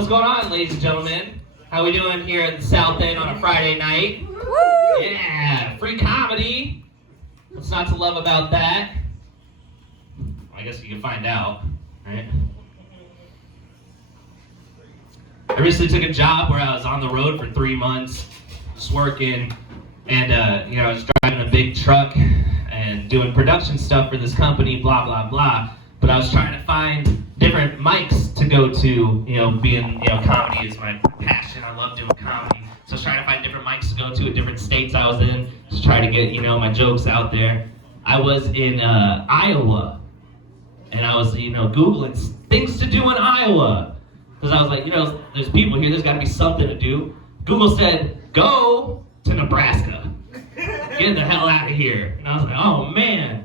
What's going on, ladies and gentlemen? How we doing here at the Southend on a Friday night? Woo! Yeah, free comedy. What's not to love about that? I guess you can find out, right? I recently took a job where I was on the road for 3 months, just working, and I was driving a big truck and doing production stuff for this company, blah, blah, blah. But I was trying to find different mics to go to, being, comedy is my passion. I love doing comedy. So I was trying to find different mics to go to at different states I was in, just try to get, my jokes out there. I was in Iowa, and I was, Googling things to do in Iowa. Because I was like, there's people here, there's got to be something to do. Google said, go to Nebraska. Get the hell out of here. And I was like, oh man.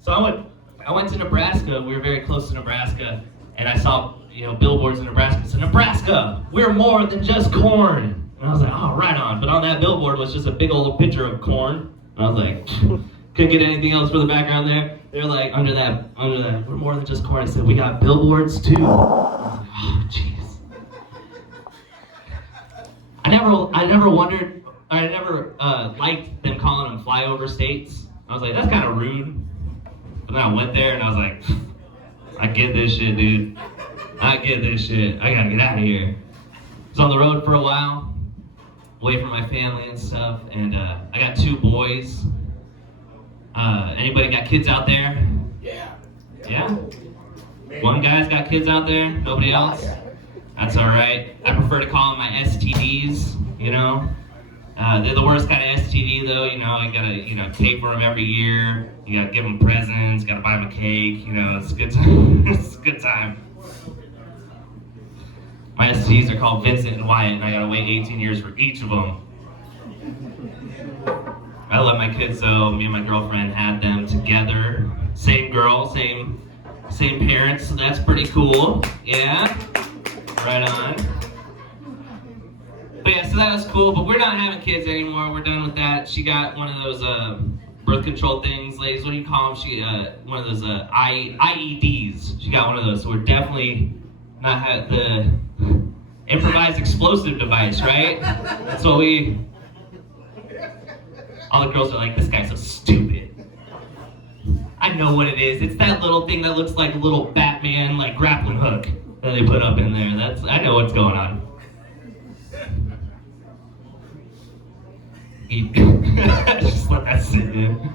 So I went to Nebraska. We were very close to Nebraska, and I saw, billboards in Nebraska. It said, Nebraska, we're more than just corn. And I was like, oh, right on. But on that billboard was just a big old picture of corn. And I was like, couldn't get anything else for the background there. They were like, under that, we're more than just corn. I said, we got billboards too. I was like, oh, jeez. I never liked them calling them flyover states. I was like, that's kind of rude. But then I went there and I was like, I get this shit, dude. I get this shit. I gotta get out of here. I was on the road for a while, away from my family and stuff, and I got 2 boys. Anybody got kids out there? Yeah. Yeah? One guy's got kids out there? Nobody else? That's alright. I prefer to call them my STDs, They're the worst kind of STD though, you gotta, taper them every year. You gotta give them presents, gotta buy them a cake, it's a good time. It's a good time. My STDs are called Vincent and Wyatt, and I gotta wait 18 years for each of them. I love my kids though. Me and my girlfriend had them together. Same girl, same parents, so that's pretty cool. Yeah? Right on. But yeah, so that was cool, but we're not having kids anymore. We're done with that. She got one of those birth control things, ladies. What do you call them? One of those IEDs. She got one of those. So we're definitely not had the improvised explosive device, right? That's what all the girls are like, this guy's so stupid. I know what it is. It's that little thing that looks like a little Batman, grappling hook that they put up in there. I know what's going on. Just let that sit in.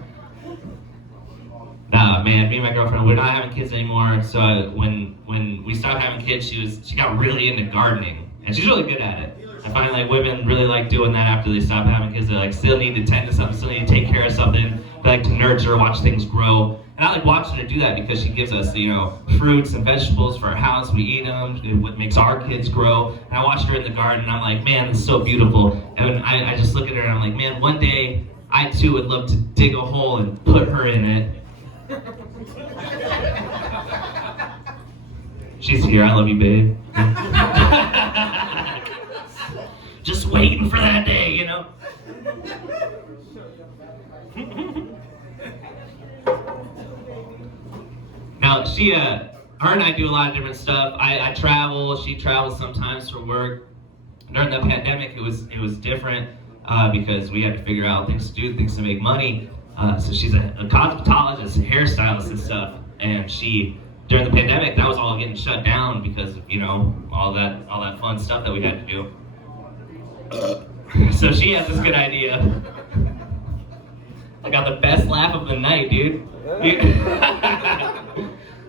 Nah, man, me and my girlfriend, we're not having kids anymore. So when we stopped having kids, she got really into gardening, and she's really good at it. I find women really like doing that after they stop having kids. They still need to tend to something, still need to take care of something. They like to nurture, watch things grow. And I like watching her do that because she gives us, fruits and vegetables for our house. We eat them. It makes our kids grow. And I watched her in the garden, and I'm like, man, this is so beautiful. And I just look at her, and I'm like, man, one day I too would love to dig a hole and put her in it. She's here. I love you, babe. Just waiting for that day, Now, her and I do a lot of different stuff. I travel. She travels sometimes for work. During the pandemic, it was different because we had to figure out things to do, things to make money. So she's a cosmetologist, a hairstylist and stuff. And during the pandemic, that was all getting shut down because of, all that fun stuff that we had to do. So she has this good idea. I got the best laugh of the night, dude.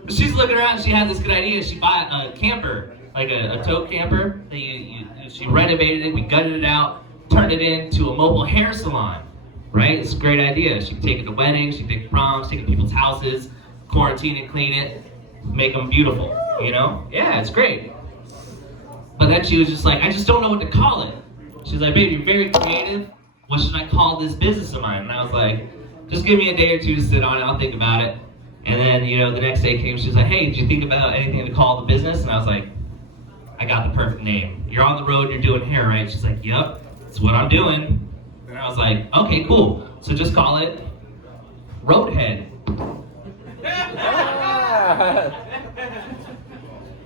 She's looking around, she had this good idea. She bought a camper, a tow camper. She renovated it, we gutted it out, turned it into a mobile hair salon, right? It's a great idea. She can take it to weddings, she can take it to proms, take it to people's houses, quarantine and clean it, make them beautiful, Yeah, it's great. But then she was just like, I just don't know what to call it. She's like, babe, you're very creative. What should I call this business of mine? And I was like, just give me a day or two to sit on it, I'll think about it. And then, the next day came, she was like, hey, did you think about anything to call the business? And I was like, I got the perfect name. You're on the road, you're doing hair, right? She's like, yep, that's what I'm doing. And I was like, okay, cool. So just call it Roadhead.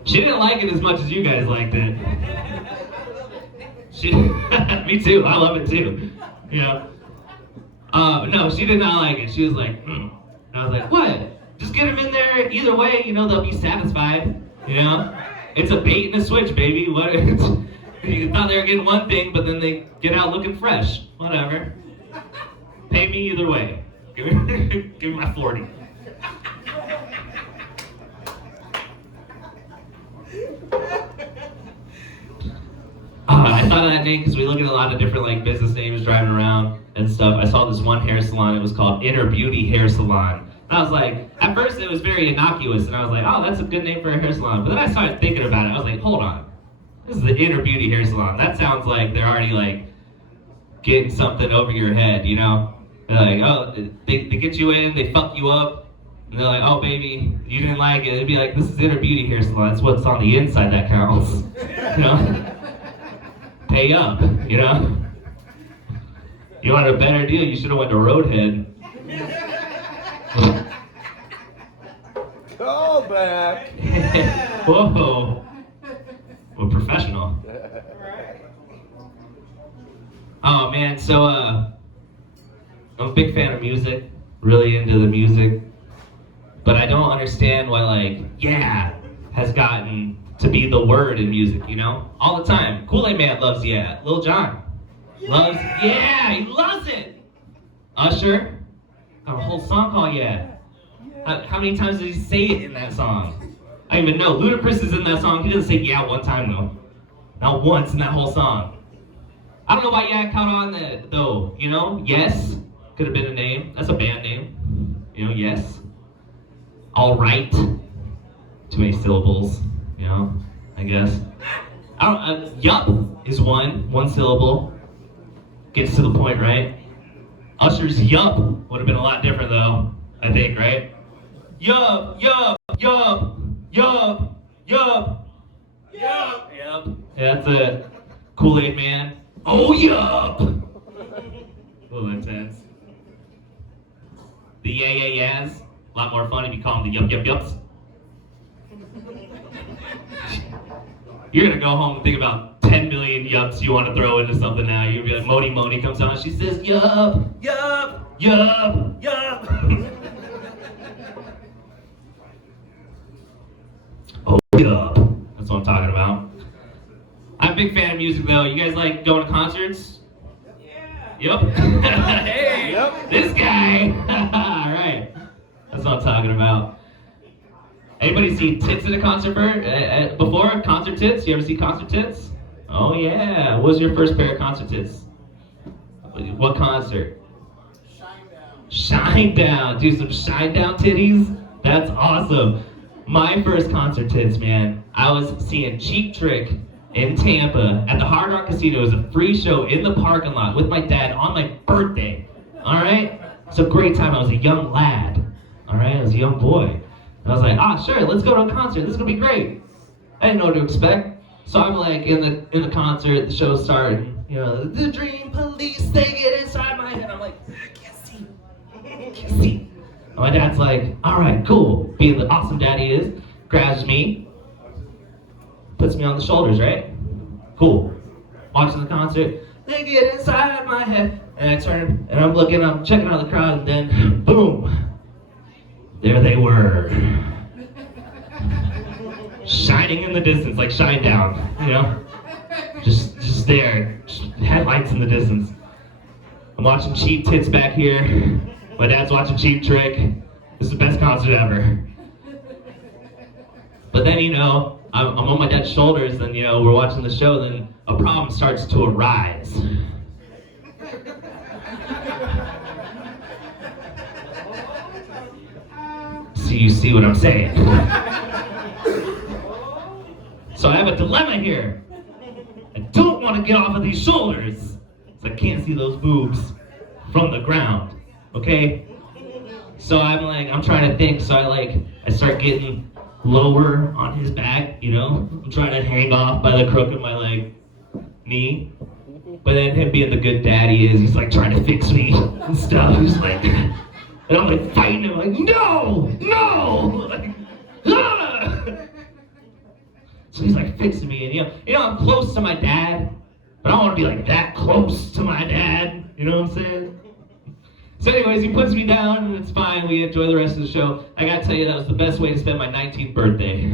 She didn't like it as much as you guys liked it. She, me too. I love it too. You know. No, she did not like it. She was like, And I was like, what? Just get them in there. Either way, you know, they'll be satisfied. You know, it's a bait and a switch, baby. What? You thought they were getting one thing, but then they get out looking fresh. Whatever. Pay me either way. Give me my 40. I thought of that name because we look at a lot of different like business names driving around and stuff. I saw this one hair salon. It was called Inner Beauty Hair Salon. And I was like, at first it was very innocuous, and I was like, oh, that's a good name for a hair salon. But then I started thinking about it. I was like, hold on, this is the Inner Beauty Hair Salon. That sounds like they're already like getting something over your head, you know? They're like, oh, they get you in, they fuck you up, and they're like, oh baby, you didn't like it. They'd be like, this is Inner Beauty Hair Salon. That's what's on the inside that counts, you know? Pay up, you know? You wanted a better deal, you should have went to Roadhead. Call back. Whoa. We're professional. Oh man, so I'm a big fan of music, really into the music, but I don't understand why like, yeah, has gotten to be the word in music, you know? All the time. Kool-Aid Man loves yeah. Lil Jon loves yeah, he loves it. Usher got a whole song called yeah. How many times did he say it in that song? I don't even know. Ludacris is in that song. He doesn't say yeah one time though. Not once in that whole song. I don't know why yeah caught on that though, you know? Yes could have been a name. That's a band name. You know, yes. All right. Too many syllables. You know, I guess. Yup is one syllable. Gets to the point, right? Usher's yup would have been a lot different though, I think, right? Yup, yup, yup, yup, yup, yup, yup. Yeah, that's it. Kool-Aid Man. Oh, yup. A little intense. The yeah, a lot more fun if you call them the yups. You're gonna go home and think about 10 million yups you want to throw into something now. You'll be like, Moni comes on, she says, yup, yup, yup, yup. Oh, yup. That's what I'm talking about. I'm a big fan of music though. You guys like going to concerts? Yeah. Yup. Hey, yep. This guy. All right. That's what I'm talking about. Anybody see tits at a concert before? Concert tits? You ever see concert tits? Oh yeah. What was your first pair of concert tits? What concert? Shine Down. Do some Shine Down titties? That's awesome. My first concert tits, man. I was seeing Cheap Trick in Tampa at the Hard Rock Casino. It was a free show in the parking lot with my dad on my birthday. All right? It's a great time. I was a young lad. All right? I was a young boy. And I was like, sure, let's go to a concert. This is gonna be great. I didn't know what to expect. So I'm like in the concert, the show's starting, you know, the Dream Police, they get inside my head. I'm like, I can't see. And my dad's like, all right, cool. Being the awesome dad he is, grabs me, puts me on the shoulders, right? Cool. Watching the concert, they get inside my head. And I turn, and I'm looking, I'm checking out the crowd, and then, boom. There they were, shining in the distance, like Shine Down, you know? Just there, just headlights in the distance. I'm watching Cheap Tits back here. My dad's watching Cheap Trick. This is the best concert ever. But then, you know, I'm on my dad's shoulders, and, you know, we're watching the show, then a problem starts to arise. You see what I'm saying? So I have a dilemma here. I don't want to get off of these shoulders, so I can't see those boobs from the ground. Okay? So I'm trying to think. So I start getting lower on his back. You know, I'm trying to hang off by the crook of my knee. But then him being the good dad he is, he's like trying to fix me and stuff. He's like. And I'm like fighting him, like, no! Like, ah! So he's like fixing me, and I'm close to my dad, but I don't want to be like that close to my dad. You know what I'm saying? So anyways, he puts me down, and it's fine. We enjoy the rest of the show. I gotta tell you, that was the best way to spend my 19th birthday.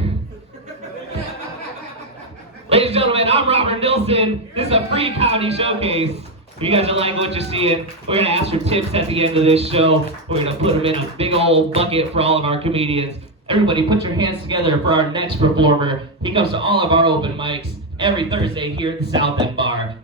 Ladies and gentlemen, I'm Robert Nilsson. This is a free comedy showcase. If you guys are liking what you're seeing, we're gonna ask for tips at the end of this show. We're gonna put them in a big old bucket for all of our comedians. Everybody put your hands together for our next performer. He comes to all of our open mics every Thursday here at the Southend Bar.